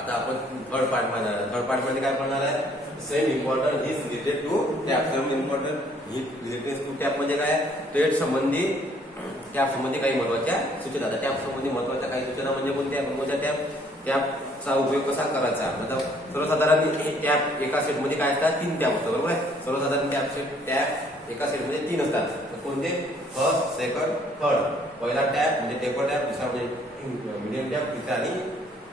आता आपण थर्ड पार्टमध्ये काय पडणार आहे, same important is related to tap. Same important ही रिलेटेड टू टॅप म्हणजे काय, ट्रेड संबंधी टॅप संबंधी काही महत्वाच्या सूचना. आता टॅप संबंधी महत्वाच्या काही सूचना म्हणजे कोणत्या, टॅपचा उपयोग कसा करायचा. आता सर्वसाधारण टॅप एका सेटमध्ये काय असतात, 3 टॅप असतात बरोबर आहे. सर्वसाधारण टॅप एका सेटमध्ये 3 असतात. कोणते, फर्स्ट, सेकंड, थर्ड. पहिला टॅप म्हणजे टेपर टॅप, दुसरा म्हणजे मिडियम टॅप,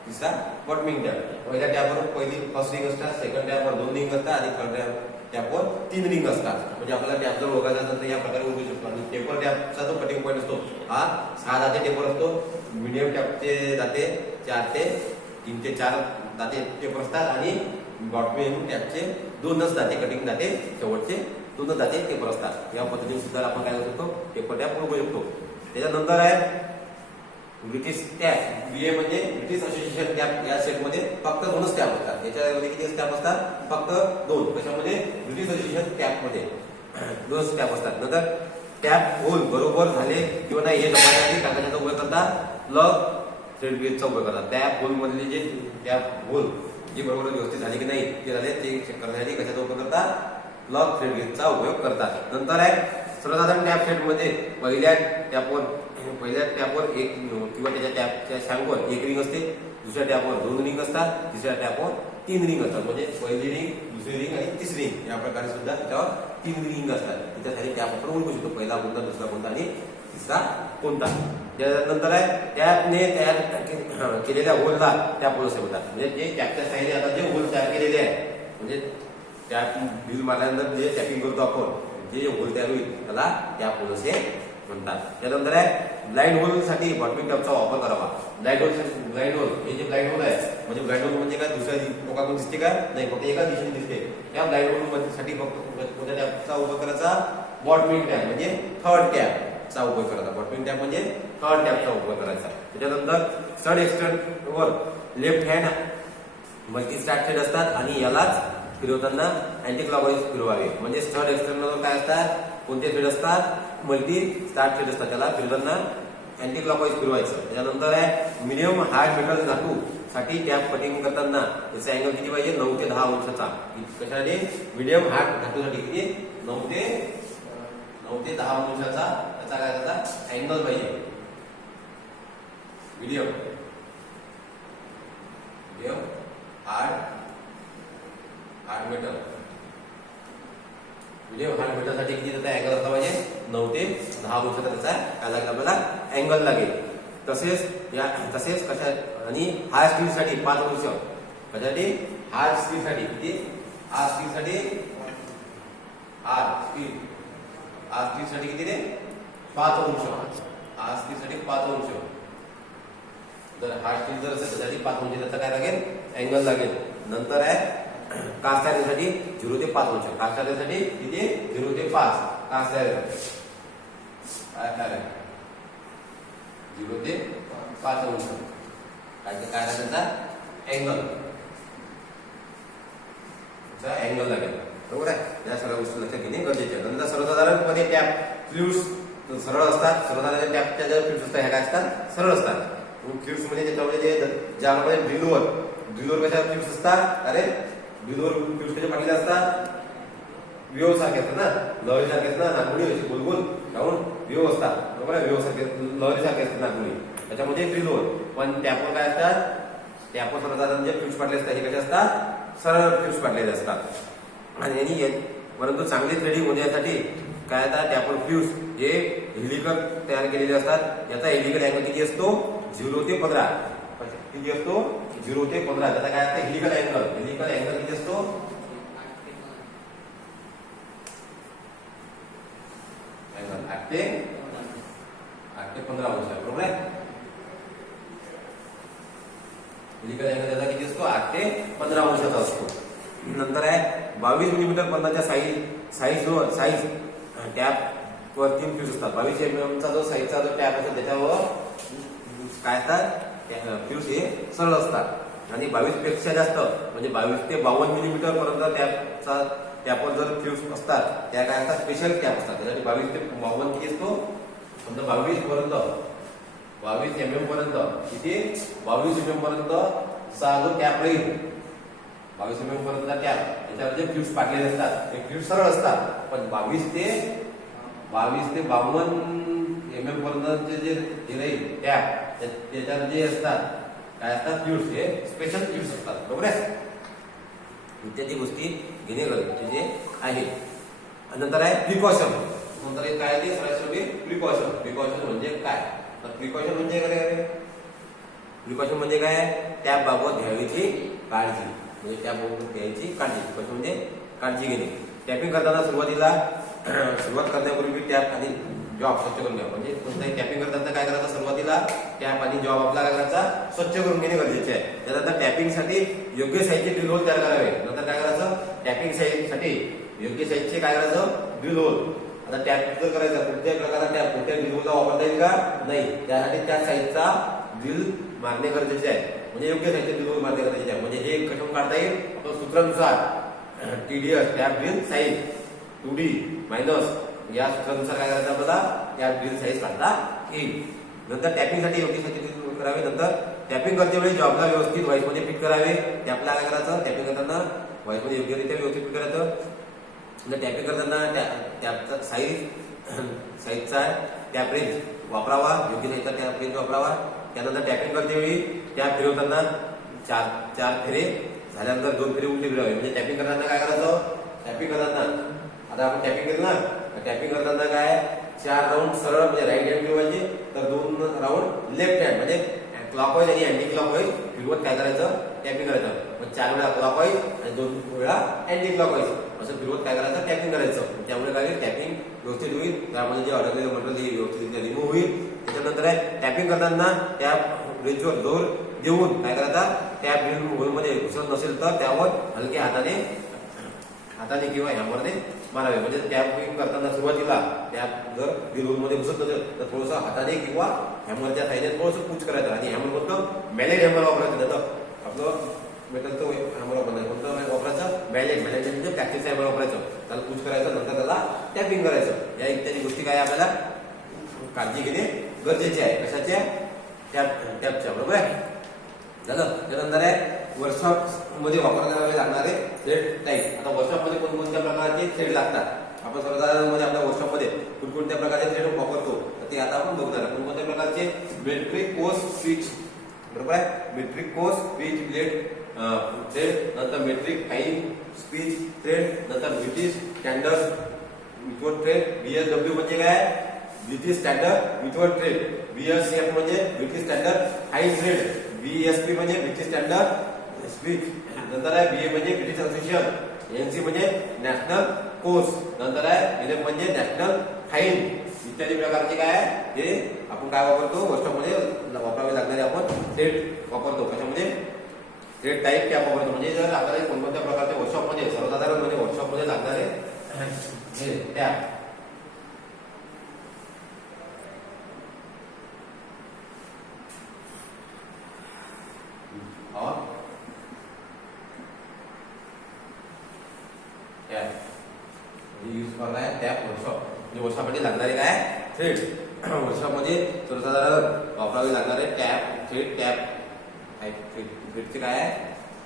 तिसरा बॉटमिंग टॅप. पहिल्या टॅपवर फर्स्ट रिंग असतात, सेकंड टॅपवर 2 रिंग असतात आणि थर्ड टॅपवर 3 रिंग असतात. म्हणजे आपल्याला टॅप जर ओळखायचा असेल तर या प्रकारे ओळखू शकतो. आणि टेपर टॅपचा जो कटिंग पॉईंट असतो हा 6 दाते टेपर असतो. मिडियम टॅपचे दाते 4 ते 3 ते 4 दाते टेपर असतात आणि बॉटमिंग टॅपचे 2च दाते, कटिंग दाते शेवटचे 2च दाते टेपर असतात. या पद्धतीने सुद्धा आपण काय करू शकतो, टेपर टॅप ओळखू शकतो. त्याच्यानंतर आहे ब्रिटिश टॅप. बीए म्हणजे ब्रिटिश असोसिएशन टॅप. या सेटमध्ये फक्त 2च टॅप असतात. याच्यामध्ये किती टॅप असतात, फक्त 2. कशामध्ये, ब्रिटिश असोसिएशन टॅप मध्ये 2च टॅप असतात. नंतर टॅप होल बरोबर झाले किंवा नाही हे तपासण्यासाठी काय कशाचा उपयोग करतात, लग थ्रेड गेजचा उपयोग करतात. टॅप होल मधले जे टॅप होल जे बरोबर व्यवस्थित झाले की नाही ते झाले ते चेक करण्यासाठी कशाचा उपयोग करतात, लग थ्रेड गेजचा उपयोग करतात. नंतर आहे सर्वसाधारण टॅप सेटमध्ये पहिल्या टॅपवर एक किंवा त्याच्या टॅपच्या शांकवर 1 रिंग असते, दुसऱ्या टॅपवर 2 रिंग असतात, तिसऱ्या टॅपवर 3 रिंग असतात. म्हणजे पहिली रिंग, दुसरी रिंग आणि तिसरी रिंग या प्रकारे सुद्धा त्याच्यावर 3 रिंग असतात. त्याच्यासाठी टॅप आपण ओळखू शकतो, पहिला कोणता, दुसरा कोणता आणि तिसरा कोणता. त्यानंतर आहे टॅपने तयार केलेल्या होलला टॅप होल असे म्हणतात. म्हणजे जे टॅपच्या साईडने आता जे होल तयार केलेले आहे, म्हणजे टॅप बिल मारल्यानंतर जे टॅपिंग करतो आपण, जे होल तयार होईल त्याला टॅप होल असे म्हणतात. त्यानंतर आहे ब्लाइंड होल साठी बॉटमिंग टॅपचा वापर करावा. ब्लाइंड होल हे जे ब्लाइंड होल आहे, म्हणजे ब्लाइंड होल म्हणजे काय, दुसऱ्या टोकाकडून दिसते का नाही, फक्त एका दिशेने दिसते. त्या ब्लाइंड होल साठी फक्त कोणत्या टॅपचा उपयोग करायचा, बॉटमिंग टॅप म्हणजे थर्ड टॅपचा उपयोग करायचा. बॉटमिंग टॅप म्हणजे थर्ड टॅपचा उपयोग करायचा. त्याच्यानंतर स्टड एक्सटेंड वर left hand multi start thread असतात आणि यालाच फिरवताना अँटी क्लॉकवाईज फिरवावे. म्हणजे स्टड एक्सटेंडर काय असतात, कोणते थ्रेड असतात, मल्टी स्टार्ट थ्रेड असतात, त्याला फिरवताना अँटी क्लॉकवाईज फिरवायचं. त्याच्यानंतर आहे मीडियम हार्ड मेटल धातू साठी टॅप कटिंग करताना त्याचा अँगल किती पाहिजे, 9 ते 10 अंशाचा. कशासाठी, मीडियम हार्ड धातूसाठी किती, 9 ते 10 अंशाचा त्याचा काय त्याचा अँगल पाहिजे. Medium hard metal, medium hard metal साठी किती त्याचा अँगल असला पाहिजे, 9 ते 10 अंशाचा त्याचा काय लागेल, आपल्याला अँगल लागेल. तसेच कशा आणि हार्ड स्टील साठी 5 अंश. कशासाठी, हार्ड स्टील साठी किती, हार्ड स्टील साठी किती रे, 5 अंश. हार्ड स्टील साठी 5 अंश. जर हार्ड स्टील जर असेल त्यासाठी 5 अंश त्याचा काय लागेल, अँगल लागेल. नंतर आहे कास्ट आयर्न साठी 0 ते 5 अंश. कास्ट आयर्न साठी किती, 0 ते 5. कास्ट आयर्न 0 ते 5 अंश. काय त्याचा अँगल, अँगल लागेल बरोबर आहे. या सर्व गोष्टी लक्षात घेणे गरजेचे आहे. नंतर सर्वसाधारणपणे टॅप फ्ल्यूड्स सरळ असतात. सर्वसाधारण टॅपच्या ज्या फ्ल्यूड्स असतात ह्या काय असतात, सरळ असतात. फ्ल्यूड्स म्हणजे त्याच्यामध्ये ज्यामध्ये ड्रिलवर कशा फ्ल्यूड्स असतात, अरे ड्रिलवर फ्ल्यूड्स कशा पाडलेले असतात, वेव्ह सारखे असतात ना, लहरी सारखे असतात ना, नागपुडी अशी गोलगोल जाऊन वेव्ह असतात बरोबर आहे. वेव्ह सारखे लहरी सारखे असतात नागपुडी, त्याच्यामध्ये ड्रिलवर. पण टॅपवर काय असतात, टॅपवर सर्वसाधारण जे फ्ल्यूड्स पाडले असतात हे कसे असतात, सरळ फ्ल्यूड्स पाडलेले असतात. आणि परंतु चांगली थ्रेडिंग होण्यासाठी काय आता टॅपवर फ्ल्यूड्स हे हेलिकल तयार केलेले असतात. याचा हेलिकल अँगल किती असतो, 0 ते 15. किती असतो, 0 ते 15. त्याचा काय असतं, हेलिकल अँगल किती असतो, 8 ते 15 अंश बरोबर आहे. हेलिकल अँगल त्याचा किती असतो, 8 ते 15 अंशाचा असतो. नंतर आहे 22 मिलीमीटर पर्यंतच्या साईज टॅप वर 3 फ्यूज असतात. 22 mm चा जो साईजचा जो टॅप असतो त्याच्यावर काय असतात, फ्यूज हे सरळ असतात. आणि 22 पेक्षा जास्त म्हणजे 22 ते 52 मिलीमीटर पर्यंत टॅपवर जर फ्यूज असतात त्या काय असतात, स्पेशल टॅप असतात. त्यासाठी 22 ते 52 किती असतो, समजा 22 mm पर्यंत किती, 22 mm पर्यंत 6 जो टॅप राहील 22 mm पर्यंतचा टॅप त्याच्यावर जे फ्यूज पाडलेले असतात ते फ्यूज सरळ असतात, पण 22 ते 52 mm पर्यंतचे जे राहील टॅप त्याच्यावर जे असतात काय असतात फ्यूज, हे स्पेशल फ्यूज असतात. बरोबर आहे. इत्यादी गोष्टी घेणे गरजेचे आहे. नंतर आहे प्रिकॉशन. नंतर काय ते सरासरी प्रिकॉशन. प्रिकॉशन म्हणजे काय? तर प्रिकॉशन म्हणजे काय? प्रिकॉशन म्हणजे काय? टॅप बाबत घ्यायची काळजी, म्हणजे टॅप बाबत घ्यायची काळजी. प्रिकॉशन म्हणजे काळजी घेणे. टॅपिंग करताना सुरुवात करण्यापूर्वी टॅप आणि जॉब स्वच्छ करून घ्या. म्हणजे कोणताही टॅपिंग करताना काय करायचं? सुरुवातीला टॅप आणि जॉब आपला काय करायचा? स्वच्छ करून घेणे गरजेचे आहे. त्यानंतर टॅपिंगसाठी योग्य साईजचे ड्रिल होल तयार करावे. नंतर काय करायचं? टॅपिंग साठी योग्य साईजचे काय करायचं? Drill hole. आता टॅप जर करायचा कुठल्याही प्रकारचा टॅप कुठल्या ड्रिल होलला वापरता येईल का? नाही. त्यासाठी त्या साईजचा ड्रिल मारणे गरजेचे आहे. म्हणजे योग्य साईजचे ड्रिल होल मारणे गरजेचे आहे. म्हणजे हे कशातून काढता येईल? आपण सूत्रानुसार TDS tap drill size 2D minus या सूत्रानुसार काय करायचं? आपल्याला टॅप ड्रिल साईज काढता येईल. नंतर टॅपिंगसाठी योग्य साईजचे ड्रिल होल करावे. नंतर टॅपिंग करते वेळी जॉबला व्यवस्थित व्हाईसमध्ये फिट करावे. टॅपला काय करायचं? टॅपिंग करताना व्हाईसमध्ये योग्यरित्या व्यवस्थित फिट करायचं. टॅपिंग करताना टॅपचा साईजचा टॅप रेंज वापरावा. योग्य साईजचा टॅप रेंज वापरावा. त्यानंतर टॅपिंग करते वेळी टॅप फिरवताना चार फेरे झाल्यानंतर 2 फेरे उलटे फिरवावे. म्हणजे टॅपिंग करताना काय करायचं? टॅपिंग करताना आता आपण टॅपिंग केलं ना, टॅपिंग करताना काय 4 राऊंड सरळ म्हणजे राईट हँड फिरवायचे, तर 2 राऊंड लेफ्ट हँड म्हणजे क्लॉकवाईज आणि अँटी क्लॉकवाईज फिरवत काय करायचं? टॅपिंग करायचं. मग 4 वेळा क्लॉकवाईज आणि 2 वेळा अँटी क्लॉकवाईज असं फिरवत काय करायचं? टॅपिंग करायचं. त्यामुळे काय टॅपिंग व्यवस्थित होईल. त्यामध्ये जे अडकलेलं मटेरियल व्यवस्थित रिमूव्ह होईल. त्याच्यानंतर आहे टॅपिंग करताना टॅप रेंजवर जोर देऊन काय करायचा? टॅप ड्रिल होलमध्ये घुसत नसेल तर त्यावर हलक्या हाताने किंवा हॅमरने मारावे. म्हणजे टॅपिंग करताना सुरुवातीला टॅप जर ड्रिल होलमध्ये घुसत नसेल तर थोडंसं हाताने किंवा हॅमरच्या साहाय्याने थोडंसं पुश करायचं. आणि हॅमर कोणतं? मॅलेट हॅमर वापरायचं. त्याचं आपलं मेटलचं हॅमर वापरायचं. कोणतं वापरायचं? मॅलेट म्हणजे प्रॅक्टिस हॅमर वापरायचं. त्याला पुश करायचं, नंतर त्याला टॅपिंग करायचं. या इत्यादी गोष्टी काय आपल्याला काळजी घेणे गरजेचे आहे. कशाच्या? टॅपच्या. बरोबर आहे. झालं. त्यानंतर आहे वर्कशॉप मध्ये वापरण्याला लागणारे थ्रेड टाईप. आता वर्कशॉप मध्ये कोणकोणत्या प्रकारचे थ्रेड लागतात? आपण सर्वसाधारणपणे आपल्या वर्कशॉप मध्ये कोणकोणत्या प्रकारचे थ्रेड वापरतो ते आता आपण बघणार आहे. कोणकोणत्या प्रकारचे? Metric coarse switch. बरोबर आहे. Metric coarse switch blade thread. नंतर मेट्रिक फाईन स्पीच थ्रेड. नंतर British standard Whitworth thread. BSW म्हणजे काय? British standard Whitworth thread. BSF म्हणजे British standard fine thread. BSP म्हणजे ब्रिटिश स्टँडर्ड स्पीच. नंतर आहे BA म्हणजे ब्रिटिश असोसिएशन. NC म्हणजे नॅशनल कोर्स. नंतर आहे NF म्हणजे नॅशनल फाईन. इत्यादी प्रकारचे काय आहे हे आपण काय वापरतो? वर्कशॉपमध्ये वापरावे लागणारे आपण थ्रेड वापरतो. कशामध्ये? थ्रेड टाईप टॅप वापरतो. म्हणजे जर आपल्याला कोणकोणत्या प्रकारचे वर्कशॉपमध्ये सर्वसाधारण म्हणजे वर्कशॉपमध्ये लागणारे टॅप यूज करणार आहे टॅप वर्कशॉप. म्हणजे वर्कशॉपमध्ये लागणारे काय थ्रेड. वर्कशॉपमध्ये सर्वसाधारण वापरावे लागणारे टॅप थ्रेड थ्रेडचे काय आहे?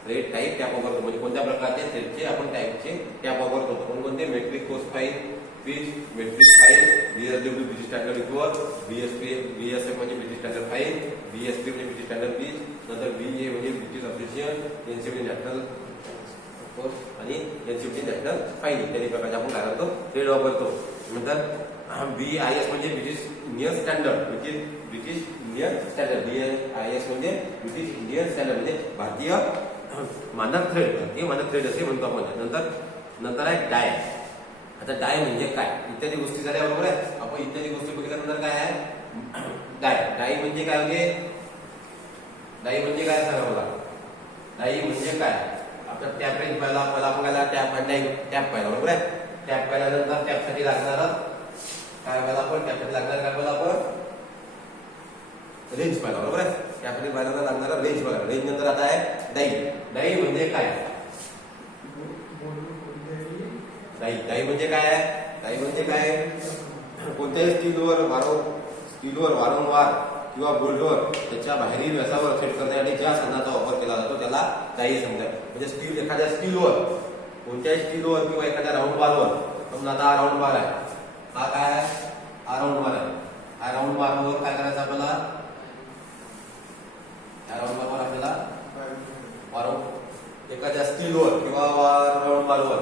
थ्रेड टाईप टॅप वापरतो. म्हणजे कोणत्या प्रकारचे थ्रेडचे आपण टाईपचे टॅप वापरतो? कोणकोणते? Metric coarse fine pitch, metric fine, BSW British standard Whitworth, BSF म्हणजे ब्रिटिश स्टँडर्ड फाईन, BSP म्हणजे ब्रिटिश स्टँडर्ड स्पीच. नंतर BA म्हणजे ब्रिटिश असोसिएशन, NC म्हणजे नॅशनल कोर्स आणि NC म्हणजे नॅशनल फाईन. इत्यादी प्रकारचे आपण काय करतो? थ्रेड वापरतो. नंतर BIS म्हणजे British Indian standard. British Indian standard. BIS म्हणजे ब्रिटिश इंडियन स्टँडर्ड म्हणजे भारतीय मानक थ्रेड. भारतीय मानक थ्रेड असे म्हणतो आपण. नंतर आहे डाय. आता डाय म्हणजे काय? इत्यादी गोष्टी झाल्या. बरोबर आहे. आपण इत्यादी गोष्टी बघितल्यानंतर काय आहे? डाय म्हणजे काय? डाई म्हणजे काय सांगा मला? डाई म्हणजे काय? आपला टॅप रेंज पहिला आपण काय टॅप पाहिला. बरोबर आहे. टॅप पाहिल्यानंतर टॅपसाठी लागणार काय पाहिला आपण? टॅपसाठी लागणार काय पाहिला आपण? रेंज पाहिला. बरोबर आहे. टॅपसाठी पाहिल्यानंतर लागणार रेंज पाहिला. रेंज नंतर आता आहे डाई. डाई म्हणजे काय? डाई म्हणजे काय आहे? डाई म्हणजे काय? कोणत्याही स्टीलवर वारंवार किंवा बोल्टवर त्याच्या बाहेरील व्यासावर सेट करण्यासाठी ज्या साधनाचा वापर केला जातो डाई समजा. म्हणजे स्टील, एखाद्या स्टीलवर, कोणत्याही स्टीलवर किंवा एखाद्या राऊंड बारवर, समजा आता हा राऊंड बार आहे, हा काय आहे, हा राऊंड बार आहे. हा राऊंड बारवर काय करायचं आपल्याला, या राऊंड बारवर आपल्याला एखाद्या स्टीलवर किंवा राऊंड बारवर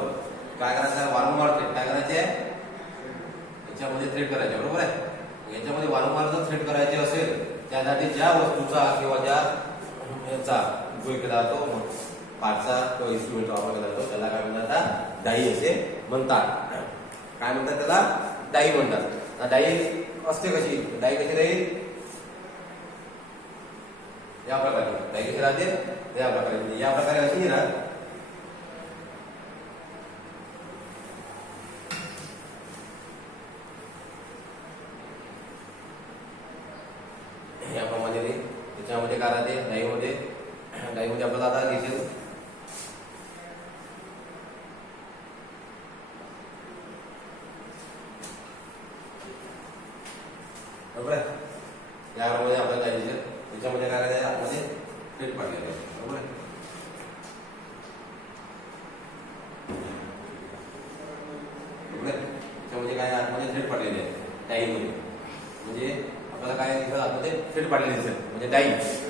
काय करायचं, वारंवार थ्रेड काय करायचे, याच्यामध्ये थ्रेड करायचे. बरोबर आहे. याच्यामध्ये वारंवार जर थ्रेड करायचे असेल, त्यासाठी ज्या वस्तूचा किंवा ज्या याचा उपयोग केला जातो, पार्टचा किंवा इन्स्ट्रुमेंटचा वापर केला जातो, त्याला काय म्हणतात, डाई असे म्हणतात. काय म्हणतात त्याला, डाई म्हणतात. डाई असते कशी, डाई कशी राहील, या प्रकारे. डाई कशी राहते, या प्रकारे. या प्रकारे अशी नाही राहत. याप्रमाणे त्याच्यामध्ये काय राहते, डाईमध्ये आपल्याला आता दिसेल बरोबर आहे. याप्रमाणे आपल्याला काय दिसेल, त्याच्यामध्ये काय करायचं, आतमध्ये थ्रेड पाडलेलं आहे. बरोबर आहे. त्याच्यामध्ये काय आतमध्ये थ्रेड पाडलेले आहे डाईमध्ये. म्हणजे आपल्याला काय दिसेल, आतमध्ये थ्रेड पाडलेले दिसेल. म्हणजे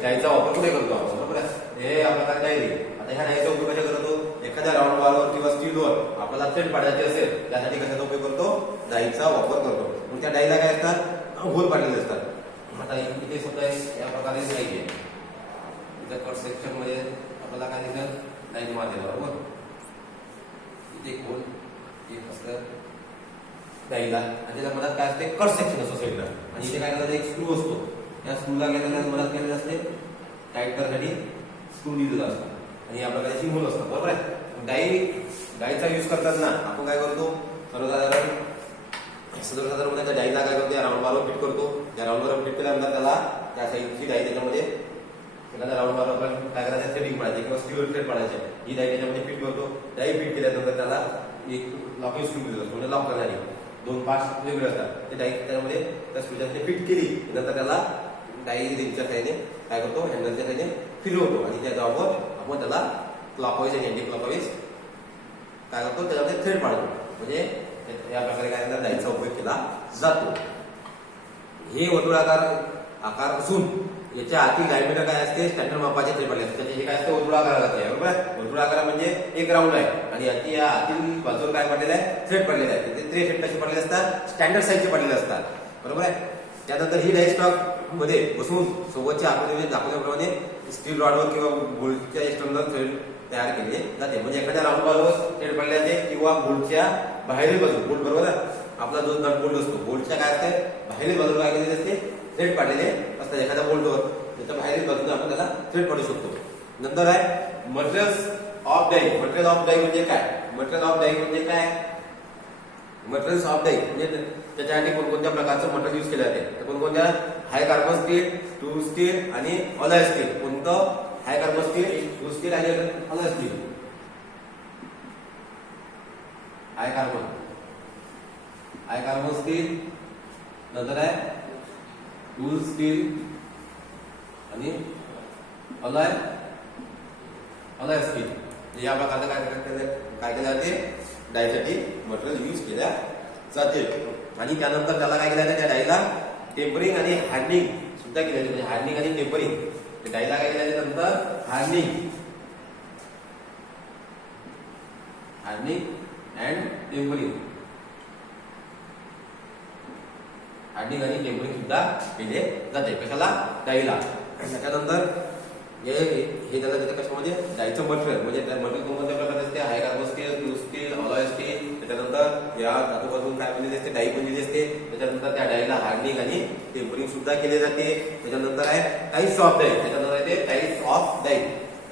डाईचा वापर कुठे करतो आपण, बरोबर आहे. हे आपल्याला डाई. आता ह्या डाईचा उपयोग कशा करतो, एखाद्या राऊंड बारवर किंवा स्टीलवर आपल्याला थ्रेड पाडायचे असेल, त्यासाठी कशाचा उपयोग करतो, डाईचा वापर करतो. मग त्या डाईला काय असतात, होल पाडलेले असतात. आता इथे सुद्धा या प्रकारे डाई आहे. इथं कट सेक्शन मध्ये आपल्याला काय दिसेल, डाई मारलेलं. बरोबर. इथे एक होल, एक असतं डाईला, आणि त्याच्या मधात काय असते, कट सेक्शन असतो साईडला. आणि इथे काय करायचं, एक स्क्रू असतो. त्या स्क्रूला गेलेल्या मदत केलेलं असते, टाईट करण्यासाठी स्क्रू दिलेला असतो. आणि या प्रकारची होल असतात. बरोबर आहे. डाईचा यूज करताना आपण काय करतो, सर्वसाधारण त्या डाईला काय करतो, या राऊंड बारवर फिट करतो. त्या राऊंड बारवर फिट केल्यानंतर त्याला त्या साईडची डाई त्याच्यामध्ये एखाद्या राऊंड बारवर आपण काय करायचं, थ्रेडिंग पाडायचे किंवा स्टीलवर थ्रेड पाडायचे. ही डाई त्याच्यामध्ये फिट करतो. डाई फिट केल्यानंतर त्याला एक लॉकिंग स्क्रू दिलं असतो, म्हणजे लॉक करणारी. दोन पार्ट्स वेगळे असतात. ते डाई त्याच्यामध्ये त्या स्क्रूच्या फिट केली, नंतर त्याला डाई रिंगच्या साईडने काय करतो, हँडलच्या साईडने फिरवतो. आणि त्या जॉबवर आपण त्याला क्लॉकवाईज आणि अँटी क्लॉकवाईज काय करतो, त्याच्यामध्ये थ्रेड पाडतो. म्हणजे या प्रकारे काय करतात, डाईचा उपयोग केला जातो. हे वर्तुळाकार आकार असून याच्या आतील डायमीटर काय असते, स्टँडर्ड मापाचे थ्रेड पाडले असते. हे काय असते, वर्तुळाकार असते. बरोबर. वर्तुळाकार म्हणजे एक राऊंड आहे, आणि या आतील बाजूवर काय पडलेलं आहे, थ्रेड पडलेले आहे. ते थ्रेड कसे पडलेले असतात, स्टँडर्ड साईजचे पडलेले असतात. बरोबर आहे. त्यानंतर ही डाई स्टॉक मध्ये बसून सोबतच्या आकृतीमध्ये दाखवल्याप्रमाणे स्टील रॉडवर किंवा बोल्टच्या एक्सटर्नल थ्रेड तयार केले जाते. म्हणजे एखाद्या राऊंड बारवर थ्रेड पडल्याचे किंवा बोल्टच्या बाहेरील बाजू, बोल्ट बरोबर आपला जो नट बोल्ट असतो, बोल्टच्या काय असते, बाहेरील बाजूला काय केलेले असते, थ्रेड पाडलेले असतात. एखाद्या बोल्टवर त्याच्या बाहेरील बाजूने आपण त्याला थ्रेड पाडू शकतो. नंतर आहे materials of die. Material of die म्हणजे काय, मटेरियल ऑफ डाई म्हणजे काय, मटेरियल्स ऑफ डाई म्हणजे त्याच्यासाठी कोणकोणत्या प्रकारचं मटेरियल यूज केले जाते. तर कोणकोणत्या, हाय कार्बन स्टील, टूल स्टील आणि अलॉय स्टील. कोणतं, हाय कार्बन स्टील, टूल स्टील आणि अलॉय स्टील. हाय कार्बन स्टील, नंतर आहे टूल स्टील आणि अलॉय स्टील. या प्रकारचं काय केलं जाते, डाईसाठी मटेरियल यूज केल्या जाते. आणि त्यानंतर त्याला काय केलं जाते, त्या डाईला टेम्परिंग आणि हार्डनिंग सुद्धा केलं जाते. म्हणजे हार्डनिंग आणि टेम्परिंग, डाईला काय केलं जाते, नंतर हार्डनिंग अँड टेम्परिंग, हार्डनिंग आणि टेम्परिंग सुद्धा केले जाते. कशाला, डाईला. त्याच्यानंतर हे त्याला देते कशामध्ये, डाईचं मटेरियल. म्हणजे मटेरियल कोणत्या प्रकारचे असते, high carbon steel, tool steel, alloy steel. त्याच्यानंतर या धातूपासून काय बनलेली असते, डाई बनलेली असते. त्याच्यानंतर त्या डाईला हार्डनिंग आणि टेम्परिंग सुद्धा केले जाते. त्याच्यानंतर आहे टाईप्स ऑफ डाई. त्याच्यानंतर आहे ते टाईप्स ऑफ डाई.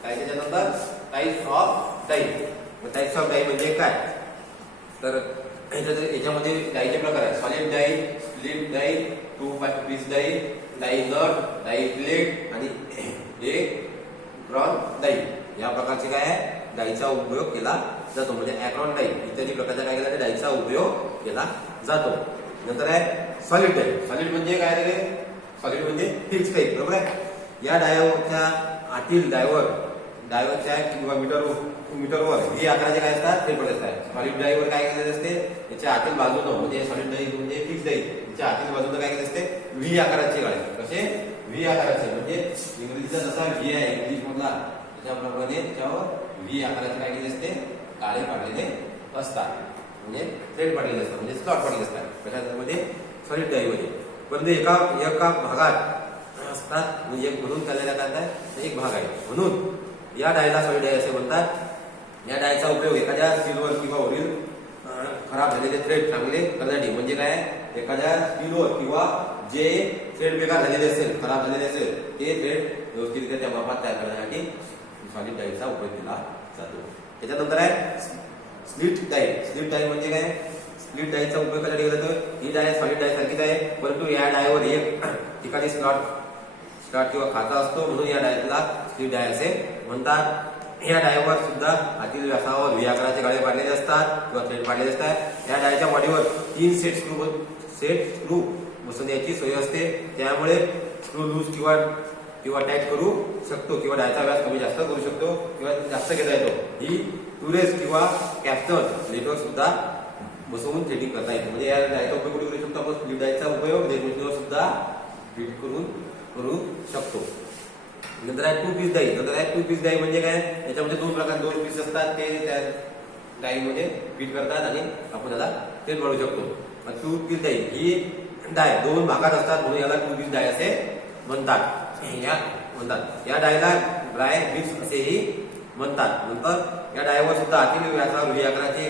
काय त्याच्यानंतर types of die. Types of die म्हणजे काय, तर याच्यामध्ये डाईचे प्रकार आहेत, solid die, split die, 2 piece die, die nut, die plate आणि एक क्रॉन डाई. या प्रकारचे काय आहे, डाईचा उपयोग केला जातो. म्हणजे ॲक्रॉन डाई इत्यादी प्रकारच्या काय केला, डाईचा उपयोग केला जातो. नंतर आहे सॉलिड डाई. सॉलिड म्हणजे काय रे, सॉलिड म्हणजे फिक्स टाईप. बरोबर आहे. या डायवरच्या आतील डायवर डायवरच्या किंवा मीटरवर व्ही आकाराचे काय असतात थ्रेड पडले असतात. सॉलिड डायवर काय केलेले असते याच्या आतील बाजूनं म्हणजे सॉलिड डाय म्हणजे फिक्स डाय त्याच्या आतील बाजूनं काय केले असते व्ही आकाराचे गाळे. कसे व्ही आकाराचे म्हणजे इंग्रजीचा जसा व्ही आहे इंग्लिश मधला त्याच्याप्रमाणे त्याच्यावर व्ही आकाराचे काय केले असते गाळे पाडलेले असतात म्हणजे थ्रेड पाडलेले असतात म्हणजे स्लॉट पाडलेले असतात कशामध्ये सॉलिड डायमध्ये. परंतु एका भागात असतात म्हणजे म्हणून त्याला काय आहे एक भाग आहे म्हणून या डायला सॉलिड डाय असे म्हणतात. या डायचा उपयोग एखाद्या स्टीलवर किंवा वरील खराब झालेले थ्रेड चांगले करण्यासाठी म्हणजे काय एखाद्या स्टीलवर किंवा जे थ्रेड बेकार झालेले असेल खराब झालेले असेल ते थ्रेड व्यवस्थितरित्या त्या मापात तयार करण्यासाठी सॉलिड डायचा उपयोग केला जातो. त्याच्यानंतर आहे स्लिट डाय. स्लिट डाय म्हणजे काय स्प्लिट डायचा उपयोग कसा केला जातो. ही डाय सॉलिड डाय सारखीच आहे परंतु या डायवर एक ठिकाणी स्लॉट किंवा खाता असतो म्हणून या डायला स्प्लिट डाय असे म्हणतात. या डायवर सुद्धा आतील व्यासावर व्ही आकाराचे गाळे पाडलेले असतात किंवा थ्रेड पाडलेले असतात. या डायच्या बॉडीवर 3 सेट स्क्रू बसवण्याची सोय असते त्यामुळे स्क्रू लूज किंवा टाईट करू शकतो किंवा डायचा व्यास कमी जास्त करू शकतो किंवा जास्त घेता येतो. ही टुरेस किंवा कॅप्स्टन नेटवर्क सुद्धा बसवून थ्रेडिंग करता येते. म्हणजे या डायचा उपयोग कुठे करू शकतो आपण स्प्लिट डायचा उपयोग रेल्वेवर सुद्धा फिट करू शकतो. नंतर आहे टू पीस डाई. नंतर आहे टू पीस डाई म्हणजे काय याच्यामध्ये दोन पीस असतात ते त्या डाईमध्ये फिट करतात आणि आपण त्याला थ्रेड पाडू शकतो. टू पीस डाई ही डाय 2 भागात असतात म्हणून याला टू पीस डाय असे म्हणतात. या डायला ड्राय बिट्स असेही म्हणतात. नंतर या डायवर सुद्धा आतील व्यासावर व्ही आकाराचे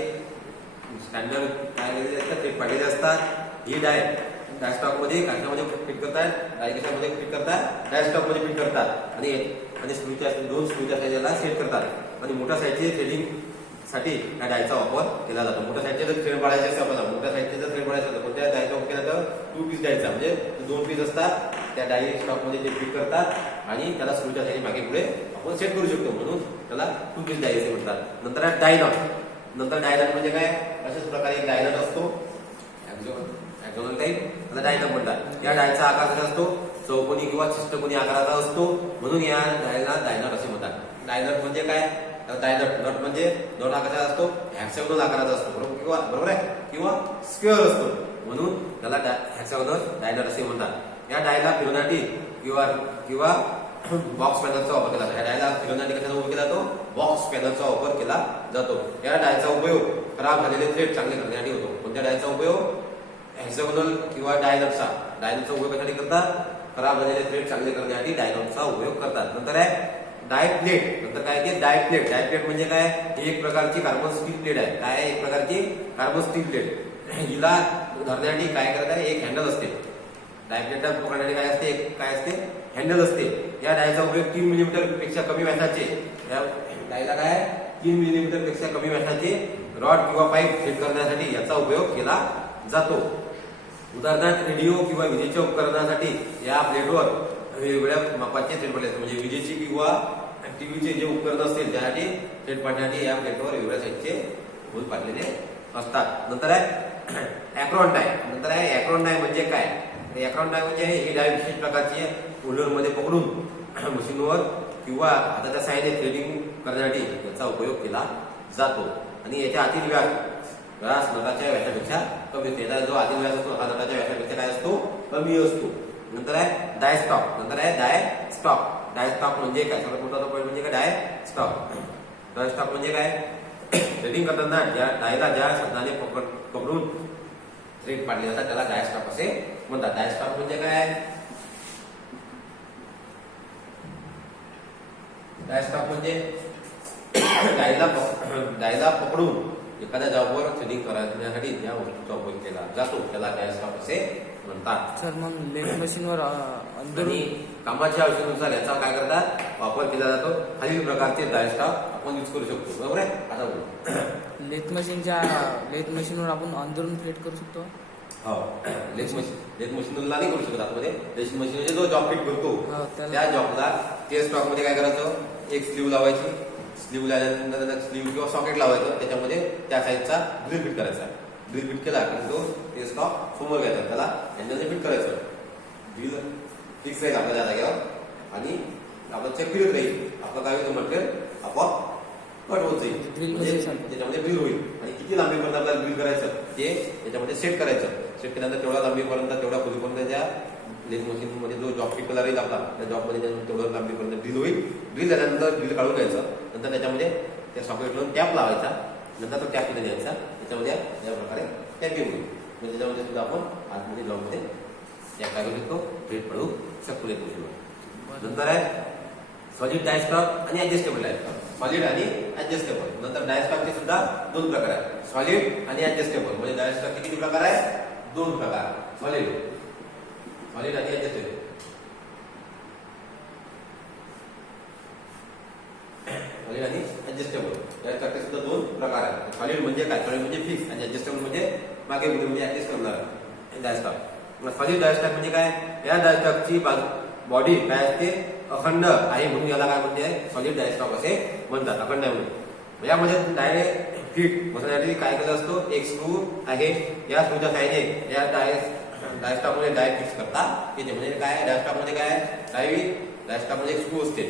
स्टँडर्ड थ्रेड पाडलेले असतात. ही डाय डॅशटॉक मध्ये कशामध्ये फिट करतात डाय कशामध्ये फिट करतात डॅशटॉक मध्ये फिट करतात आणि स्क्रूच्या 2 स्क्रूच्या साईजला सेट करतात आणि मोठ्या साईजचे थ्रेडिंग साठी या डायचा वापर केला जातो. मोठ्या साईजचे जर थ्रेड पाडायचे असेल आपल्याला मोठ्या साईजचे जर थ्रेड पाडायचे असेल कोणत्या डायचा वापर केला जातो टू पीस डायचा म्हणजे 2 पीस असतात त्या डाय स्टॉक मध्ये ते फिट करतात आणि त्याला स्क्रूच्या साईज मागे पुढे आपण सेट करू शकतो म्हणून त्याला टू पीस डाय असे म्हणतात. नंतर डायनॉट. नंतर डायनॉट म्हणजे काय अशाच प्रकारे एक डायनॉट असतो टाईप त्याला डायनॉट म्हणतात. या डायचा आकार कसा असतो चौकोनी किंवा षष्टकोनी आकाराचा असतो म्हणून या डायला डायनॉट असे म्हणतात. डायनॉट म्हणजे काय नट म्हणजे नट आकाराचा असतो हॅक्सागोनल आकाराचा असतो बरोबर आहे किंवा स्क्वेअर असतो म्हणून त्याला हॅक्सागोनल डायनॉट असे म्हणतात. या डायला फिरवण्यासाठी किंवा बॉक्स पॅनलचा वापर केला जातो. या डायला फिरवण्यासाठी कशाचा वापर केला जातो बॉक्स पॅनलचा वापर केला जातो. या डायचा उपयोग खराब झालेले थ्रेड चांगले करण्यासाठी होतो. कोणत्या डायचा उपयोग हेक्सागोनल किंवा डायनॉटचा उपयोग कशासाठी करतात खराब झालेले थ्रेड चांगले करण्यासाठी डायनॉटचा उपयोग करतात. नंतर आहे डाय प्लेट. नंतर काय की डाय प्लेट म्हणजे काय ही एक प्रकारची कार्बन स्टील प्लेट आहे. काय एक प्रकारची कार्बन स्टील प्लेट हिला धरण्यासाठी काय करत आहे एक हँडल असते. डाय प्लेट पकडण्यासाठी काय असते हँडल असते. या डायचा उपयोग 3 मिलीमीटर पेक्षा कमी व्यासाचे या डायला काय 3 मिलीमीटर पेक्षा कमी व्यासाचे रॉड किंवा पाईप फिट करण्यासाठी याचा उपयोग केला जातो. उदाहरणार्थ रेडिओ किंवा विजेच्या उपकरणासाठी या प्लेटवर वेगवेगळ्या मापाचे थ्रेड पडले असतात. म्हणजे विजेची किंवा टीव्हीचे जे उपकरण असतील त्यासाठी थ्रेड पाडण्यासाठी या प्लेटवर वेगवेगळ्या साईजचे होल पाडलेले असतात. नंतर आहे ॲक्रॉन डाय. नंतर आहे ॲक्रॉन डाय म्हणजे काय ॲक्रॉन डाय म्हणजे ही डाय विशेष प्रकारची होल्डरमध्ये पकडून मशीनवर किंवा हाताच्या साहाय्याने थ्रेडिंग करण्यासाठी याचा उपयोग केला जातो. आणि याच्या आतील व्यास नटाच्या व्यासापेक्षा कमी असतो. याचा जो आतील व्यास असतो हा नटाच्या व्यासापेक्षा काय असतो कमी असतो. नंतर आहे डाय स्टॉक. नंतर आहे डाय स्टॉक म्हणजे काय सर्वात मोठा पॉईंट म्हणजे काय डाय स्टॉक म्हणजे काय थ्रेडिंग करताना डायला ज्या शब्दाने पकडून थ्रेड पाडले जातात त्याला डाय स्टॉक असे म्हणतात. डाय स्टॉक म्हणजे काय डाय स्टॉक म्हणजे डायला पकडून एखाद्या जॉबवर थ्रेडिंग करण्यासाठी ज्या वस्तूचा उपयोग केला जातो त्याला डाय स्टॉक असे म्हणतात. सर मग लेथ मशीनवर आणि कामाच्या आवश्यकतेनुसार याचा काय करतात वापर केला जातो. खालील प्रकारचे डाय स्टॉक आपण यूज करू शकतो बरोबर आहे. आता बोलू लेथ मशीनवर आपण अंदरून फिट करू शकतो. हो लेथ मशीनला नाही करू शकत आतमध्ये. लेथ मशीन म्हणजे जो जॉब फिट करतो त्या जॉबला ते स्टॉक मध्ये काय करायचं एक स्लीव लावायची. स्लीव लावल्यानंतर स्लीव किंवा सॉकेट लावायचं त्याच्यामध्ये त्या साईजचा ड्रिल फिट करायचा. ड्रिल फिट केला की तो ते स्टॉक समोर घ्यायचा त्याला हँडलने फिट करायचं. ड्रिल फिक्स राहील आपल्या जागेवर आणि आपलं चेक फिरत राहील आपलं काय होतं मटेरियल आपोआप कट होत जाईल. Drill म्हणजे machine सारखं. त्याच्यामध्ये ड्रिल होईल आणि किती लांबीपर्यंत आपल्याला ड्रिल करायचं ते त्याच्यामध्ये सेट करायचं. सेट केल्यानंतर तेवढ्या लांबीपर्यंत तेवढ्या खोलीपर्यंत त्या लेथ मशीनमध्ये जो जॉब फिट राहील आपला त्या जॉबमध्ये तेवढं लांबीपर्यंत ड्रिल होईल. ड्रिल झाल्यानंतर ड्रिल काढून घ्यायचं. नंतर त्याच्यामध्ये त्या सॉकेट लावून टॅप लावायचा. नंतर तो टॅपमध्ये द्यायचा. त्याच्यामध्ये या प्रकारे टॅपिंग होईल. म्हणजे त्याच्यामध्ये सुद्धा आपण आतमध्ये जॉबमध्ये टॅप काय करू शकतो, प्लेट पडू शकतो लेथ मशीनवर. नंतर आहे सॉलिड डायस्टॉक आणि ऍडजस्टेबल डायस्टॉक. सॉलिड आणि ऍडजस्टेबल. नंतर डायस्टॉकचे सुद्धा दोन प्रकार आहेत, सॉलिड आणि ऍडजस्टेबल. म्हणजे डायस्टॉकचे किती प्रकार आहे, दोन प्रकार, सॉलिड आणि ऍडजस्टेबल. सॉलिड आणि ऍडजस्टेबल डायस्टॉकचे सुद्धा दोन प्रकार आहेत. सॉलिड म्हणजे काय, सॉलिड म्हणजे फिक्स आणि ऍडजस्टेबल म्हणजे मागे पुढे म्हणजे ऍडजस्ट करणार डायस्टॉक. सॉलिड डायस्टॉक म्हणजे काय, या डायस्टॉकची बॉडी काय असते, अखंड आहे म्हणून याला काय म्हणते, सॉलिड डायस्टॉक असे म्हणतात, अखंड आहे म्हणून. यामध्ये डायरेक्ट फिट बसण्यासाठी काय केलं असतो, एक स्क्रू आहे. या स्क्रूच्या साहाय्याने या डायस्टॉक मध्ये डाय फिक्स करता येते. म्हणजे काय, डायस्टॉक मध्ये काय, डायस्टॉक मध्ये एक स्क्रू असते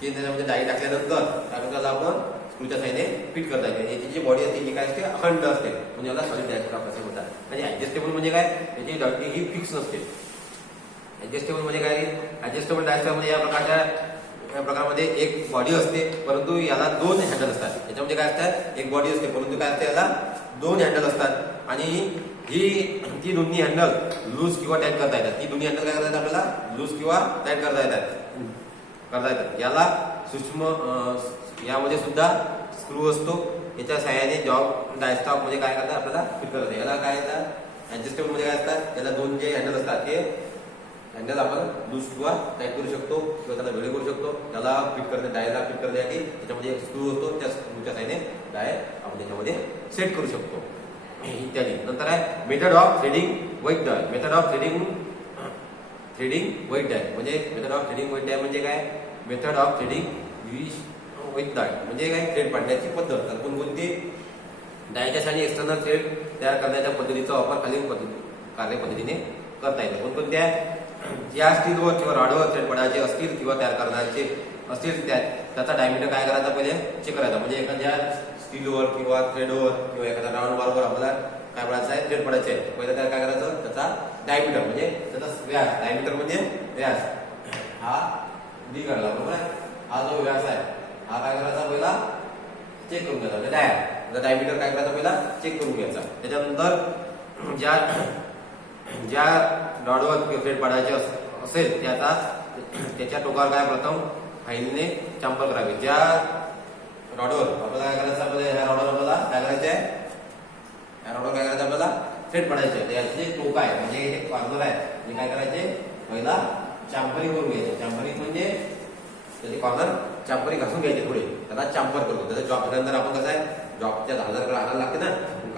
की त्याच्यामध्ये डाई टाकल्यानंतर काय करतो आपण स्क्रूच्या साहाय्याने फिट करता येते. याची जी बॉडी असते ती काय असते, अखंड असते म्हणजे याला सॉलिड डायस्टॉक असे म्हणतात. आणि ऍडजस्टेबल म्हणजे काय, याची डॉटी ही फिक्स नसते. ऍडजस्टेबल म्हणजे काय, ऍडजस्टेबल डायस्टॉक मध्ये या प्रकारामध्ये एक बॉडी असते परंतु याला दोन हँडल असतात. याच्यामध्ये काय असतात, एक बॉडी असते परंतु काय असते, याला दोन हँडल असतात. आणि ती दोन्ही हँडल लूज किंवा टाईट करता येतात. ती दोन्ही हँडल काय करता येतात, आपल्याला लूज किंवा टाईट करता येतात. याला सूक्ष्म यामध्ये सुद्धा स्क्रू असतो. याच्या सहाय्याने जॉब डायस्टॉक मध्ये काय करतात, आपल्याला फिट करतात. याला काय येतात, ऍडजस्टेबल मध्ये काय असतात, त्याला दोन जे हँडल असतात ते हँडल आपण लूज किंवा टाईट करू शकतो किंवा त्याला वेगळे करू शकतो. त्याला फिट करणे, डायला फिट करण्यासाठी त्याच्यामध्ये एक स्क्रू असतो, त्या स्क्रूच्या साहाय्याने डाय आपण त्याच्यामध्ये सेट करू शकतो इत्यादी. नंतर आहे method of threading white die. Method of threading white die म्हणजे method of threading white die म्हणजे काय, method of threading white die म्हणजे काय, थ्रेड पाडण्याची पद्धत. तर कोणकोणती डायच्या साठी एक्सटर्नल थ्रेड तयार करण्याच्या पद्धतीचा वापर खालील कार्यपद्धतीने करता येतो. कोणकोणत्या, ज्या स्टीलवर किंवा रॉडवर थ्रेड पडायचे असतील किंवा तयार करण्याचे असतील त्याचा डायमीटर काय करायचा, पहिले चेक करायचा. म्हणजे एखाद्या स्टीलवर किंवा थ्रेडवर किंवा एखाद्या राऊंड बारवर आपल्याला काय पडायचं आहे, थ्रेड पडायचे आहे. पहिलं त्याला काय करायचं, त्याचा डायमीटर म्हणजे त्याचा व्यास, डायमीटर म्हणजे व्यास हा डी काढला बरोबर आहे. हा जो व्यास आहे हा काय करायचा, पहिला चेक करून घ्यायचा. म्हणजे डायमीटर काय करायचा, पहिला चेक करून घ्यायचा. त्याच्यानंतर ज्या रॉडवर थ्रेड पाडायचे असेल त्याच्या टोकावर काय प्रथम फाईलने चांपर करावे. ज्या रॉडवर आपल्याला काय करायचं, आपल्याला ह्या रॉडवर आपल्याला काय करायचं आहे, ह्या रॉडवर काय करायचं, आपल्याला थ्रेड पडायचे आहे. याचे टोक आहे म्हणजे हे कॉर्नर आहे, म्हणजे काय करायचे, पहिला चांपरिंग करून घ्यायचे. चांपरिंग म्हणजे त्याचे कॉर्नर चांपरिंग घासून घ्यायचे, थोडे त्याला चांपर करतो. त्याचा जॉब झाल्यानंतर आपण कसं आहे, जॉबच्या धारदार आणायला लागते ना,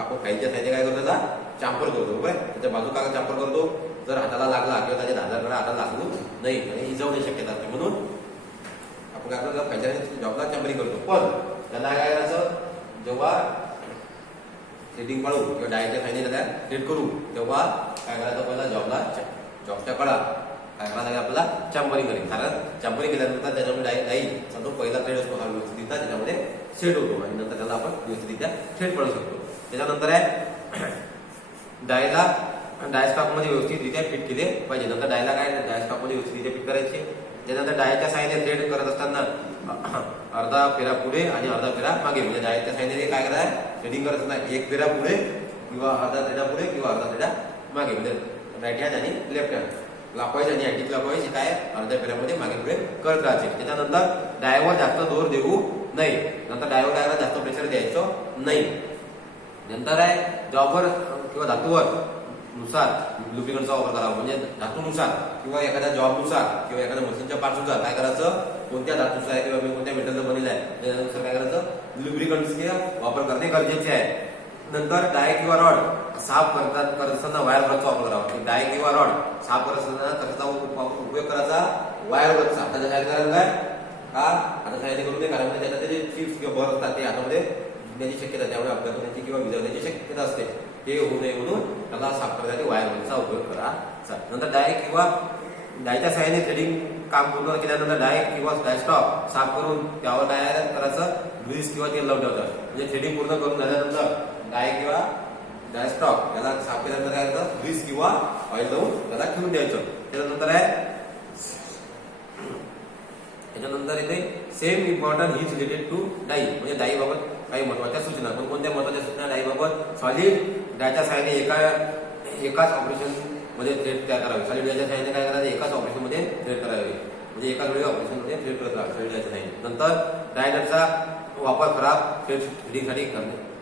आपण फाईलच्या साईडने काय करतो, त्याचा चांपर करतो बरोबर. त्याच्या बाजू काय चांपर करतो, जर हाताला लागला किंवा त्याच्या धारदार हाताला लागू नाही आणि इजावण्याची शक्यता असते म्हणून आपण काय करतो, फाईलच्या जॉबला चांपरिंग करतो. पण त्याला काय करायचं, जेव्हा थ्रेडिंग पाडू किंवा डायच्या साईडने त्याला थ्रेड करू तेव्हा काय करायचं, पहिला जॉबच्या कडा काय करायला आपल्याला चांपरिंग करेल. कारण चांपरिंग केल्यानंतर त्याच्यामध्ये डाईचा जो पहिला थ्रेड असतो हा व्यवस्थितरित्या त्याच्यामध्ये सेट होतो आणि नंतर त्याला आपण व्यवस्थितरित्या थ्रेड पडू शकतो. त्याच्यानंतर आहे डायला डायस्टॉक मध्ये व्यवस्थितरित्या फिट केले पाहिजे. नंतर डायला काय, डायस्टॉक मध्ये व्यवस्थितरित्या फिट करायचे. त्यानंतर डायच्या साहाय्याने थ्रेड करत असताना अर्धा फेरा पुढे आणि अर्धा फेरा मागे, म्हणजे डायच्या साहाय्याने काय करायचं, थ्रेडिंग करत असताना एक फेरा पुढे किंवा अर्धा फेरा पुढे किंवा अर्धा फेरा मागे, म्हणजे राईट हँड आणि लेफ्ट हँड क्लॉकवाईज आणि अँटी क्लॉकवाईज काय अर्ध्या फेऱ्यामध्ये मागे पुढे करत राहायचे. त्याच्यानंतर डायवर जास्त जोर देऊ नये. नंतर डायवर काय जास्त प्रेशर द्यायचं नाही. नंतर आहे जॉबवर किंवा धातूवर नुसार लुब्रिकंटचा वापर करावा. म्हणजे धातूनुसार किंवा एखाद्या जॉबनुसार किंवा एखाद्या मशीनच्या पार्टनुसार काय करायचं, कोणत्या धातूचा आहे किंवा कोणत्या मेटलचं बनलेलं आहे त्यानुसार काय करायचं, लुब्रिकंटचे वापर करणे गरजेचे आहे. नंतर डाय किंवा रॉड साफ करत असताना वायर ब्रशचा वापर करावा. डाय किंवा रॉड साफ करत असताना त्याचा उपयोग करायचा वायर ब्रशचा. हाताच्या साहाय्याने करायला काय, हाताच्या साहाय्याने करू नये, कारण त्याच्यात जे चिप्स किंवा भर असतात ते हातामध्ये भिजण्याची शक्यता, त्यामुळे अपघात होण्याची किंवा विजवण्याची शक्यता असते. हे होऊ नये म्हणून त्याला साफ करण्यासाठी वायर ब्रशचा उपयोग करायचा. नंतर डाय किंवा डायच्या साहाय्याने थ्रेडिंग काम पूर्ण केल्यानंतर डाय किंवा डायस्टॉक साफ करून त्यावर काय करायचं, ग्रीस किंवा तेल लावून ठेवतात. म्हणजे थ्रेडिंग पूर्ण करून झाल्यानंतर डाय किंवा डाय स्टॉक याला साफ केल्यानंतर काय करतात, ग्रीस किंवा ऑइल लावून त्याला ठेवून द्यायचं. त्याच्यानंतर आहे त्याच्यानंतर इथे same important is related to die, म्हणजे डाई बाबत काही महत्वाच्या सूचना. पण कोणत्या महत्वाच्या सूचना डाई बाबत? सॉलिड डायच्या सहाय्याने एकाच ऑपरेशन मध्ये थ्रेड तयार करावे. सॉलिड डायच्या सहाय्याने काय करावे? एकाच ऑपरेशन मध्ये थ्रेड करावे, म्हणजे एकाच वेळी ऑपरेशन मध्ये थ्रेड करत राहावे सॉलिड डायच्या सहाय्याने. नंतर डायनटचा वापर खराब थ्रेडिंगसाठी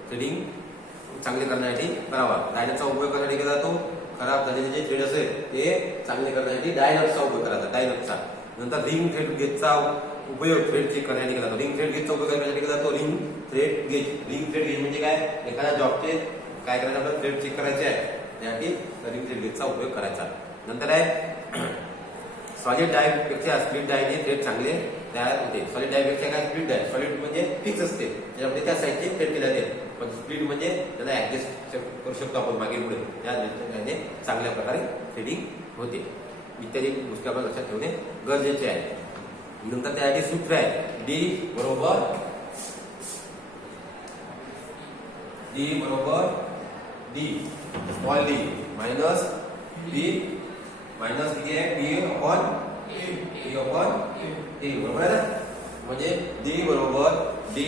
थ्रेडिंग चांगले करण्यासाठी करावा. डायनटचा उपयोग करण्यासाठी केला जातो. खराब झालेले जे थ्रेड असेल ते चांगले करण्यासाठी डायनटचा उपयोग करायचा, डायनटचा. नंतर रिंग थ्रेड गेजचा उपयोग थ्रेड चेक करण्यासाठी केला जातो. रिंग थ्रेड गेजचा उपयोग करण्यासाठी केला जातो. Ring thread gauge. Ring thread gauge म्हणजे काय? एखाद्या जॉबचे काय करायचं, आपल्याला थ्रेड चेक करायचे आहे त्यासाठी रिंग थ्रेड गेजचा उपयोग करायचा. नंतर आहे सॉलिड डाय पेक्षा स्प्लिट डायने थ्रेड चांगले तयार होते. सॉलिड डाय पेक्षा काय? स्प्लिट डाय. सॉलिड म्हणजे फिक्स असते, त्याच्यामध्ये त्या साईडचे थ्रेड केले जाते. पण स्प्लिट म्हणजे त्याला ऍडजस्ट करू शकतो आपण मागे पुढे, त्या दृष्टीने चांगल्या प्रकारे थ्रेडिंग होते. इत्यादी गोष्टी आपण लक्षात ठेवणे गरजेचे आहे. नंतर त्यासाठी सूत्र आहे डी बरोबर डी स्मॉल डी मायनस बी मायनस किती आहे? पी अपॉन टी, बरोबर आहे ना? म्हणजे डी बरोबर डी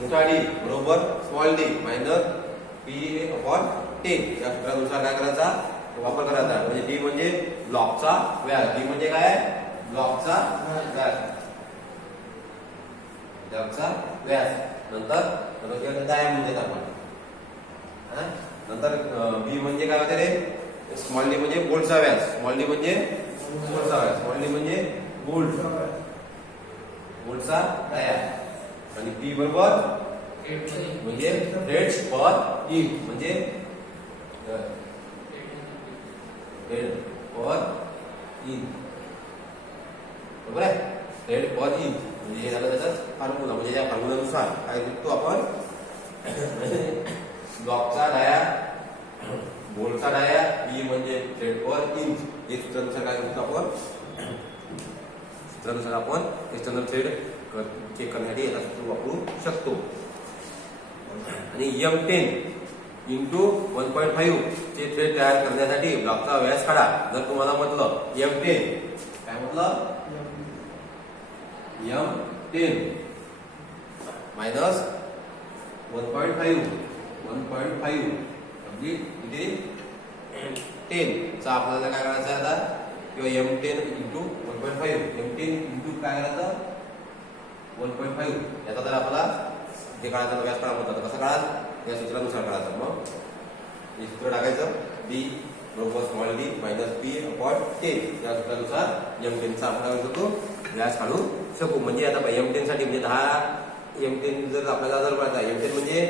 मोठा डी बरोबर small D minus P upon T. या सूत्रानुसार काय करायचा? वापर करायचा. म्हणजे डी म्हणजे ब्लॉकचा व्यास. डी म्हणजे काय? ब्लॉकचा व्यास. नंतर डायमीटर आपण. नंतर बी म्हणजे काय होते रे? स्मॉल डी म्हणजे बोल्टचा व्यास. स्मॉल डी म्हणजे बोल्टचा व्यास. स्मॉल डी म्हणजे बोल्टचा डाया. आणि पी बरोबर म्हणजे थ्रेड्स पर इंच, म्हणजे थ्रेड पर इंच, बरोबर आहे? थ्रेड पर इंच म्हणजे हे झालं त्याचा फॉर्म्युला. म्हणजे या फॉर्म्युलानुसार काय लिहितो आपण? ब्लॉकचा डाया, बोल्टचा डाया, ई म्हणजे थ्रेड पर इंच. हे सूत्रानुसार काय लिहितो आपण? सूत्रानुसार आपण एक्सटर्नल थ्रेड चेक करण्यासाठी याचा सूत्र वापरू शकतो. आणि M10 इंटू 1.5 चे थ्रेड तयार करण्यासाठी ब्लॉकचा व्यास काढा. जर तुम्हाला म्हटलं M10 काय म्हटलं? M10 मायनस 1.5 म्हणजे इथे 10 चा आपल्याला काय करायचं आहे आता? किंवा M10 इंटू 1.5. M10 इंटू काय करायचं? 1.5. याचा जर आपल्याला जे काढायचा व्यास काढा म्हणतात, कसं काढा? या सूत्रानुसार काढायचं. मग हे सूत्र टाकायचं डी बरोबर small D minus P upon 10. या सूत्रानुसार M10 चा आपण तो व्यास काढू शकू. म्हणजे आता M10 साठी म्हणजे 10 M10 जर आपल्याला जर करायचा M10 म्हणजे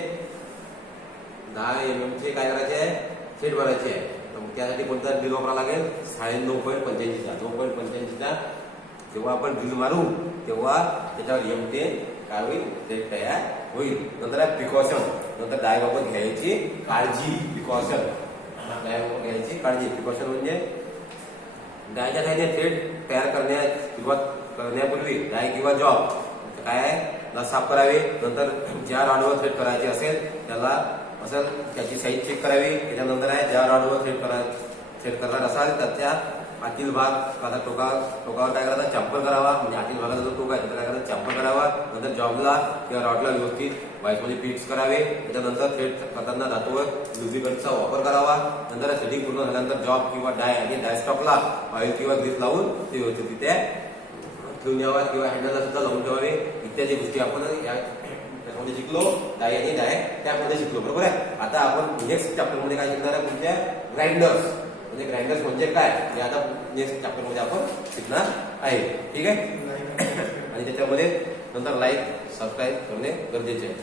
10 mm चे काय करायचे आहे? थ्रेड भरायचे आहे. तर त्यासाठी कोणता ड्रिल वापरावा लागेल? 9.85चा. 9.85चा जेव्हा आपण ड्रिल मारू तेव्हा त्याच्यावर M10 काय होईल? थ्रेड तयार होईल. नंतर आहे प्रिकॉशन. नंतर डायबाबत घ्यायची काळजी. प्रिकॉशन, डायबाबत घ्यायची काळजी. प्रिकॉशन म्हणजे डायच्या सहाय्याने थ्रेड तयार करण्यास सुरुवात करण्यापूर्वी डाय किंवा जॉब काय आहे साफ करावे. नंतर ज्या रॉडवर थ्रेड करायचे असेल त्याची साईज चेक करावी. त्याच्यानंतर आहे ज्या रॉडवर थ्रेड करणार असाल त्याच्या आतील भाग टोकावर काय करायचा? चॅम्पर करावा. म्हणजे आतील भागाचा जो टोक आहे त्याला काय करायचा? चॅम्पर करावा. नंतर जॉबला किंवा रॉडला व्यवस्थित वाईसमध्ये फिक्स करावे. त्याच्यानंतर थ्रेड करताना धातूवर लुब्रिकंटचा वापर करावा. नंतर थ्रेडिंग पूर्ण झाल्यानंतर जॉब किंवा डाय आणि डाय स्टॉकला ऑइल किंवा ग्रीस लावून ते व्यवस्थित तिथे ठेवून यावा किंवा हँडलला सुद्धा लावून ठेवावे. इत्यादी गोष्टी आपण त्यामध्ये शिकलो. डाय आणि डाय त्यामध्ये शिकलो, बरोबर आहे? आता आपण नेक्स्ट चॅप्टर मध्ये काय शिकणार आहे? तुमच्या ग्राइंडर्स. म्हणजे ग्राइंडर्स म्हणजे काय हे आता नेक्स्ट चॅप्टर मध्ये आपण शिकणार आहे. ठीक आहे? आणि त्याच्यामध्ये नंतर लाईक सबस्क्राईब करणे गरजेचे आहे.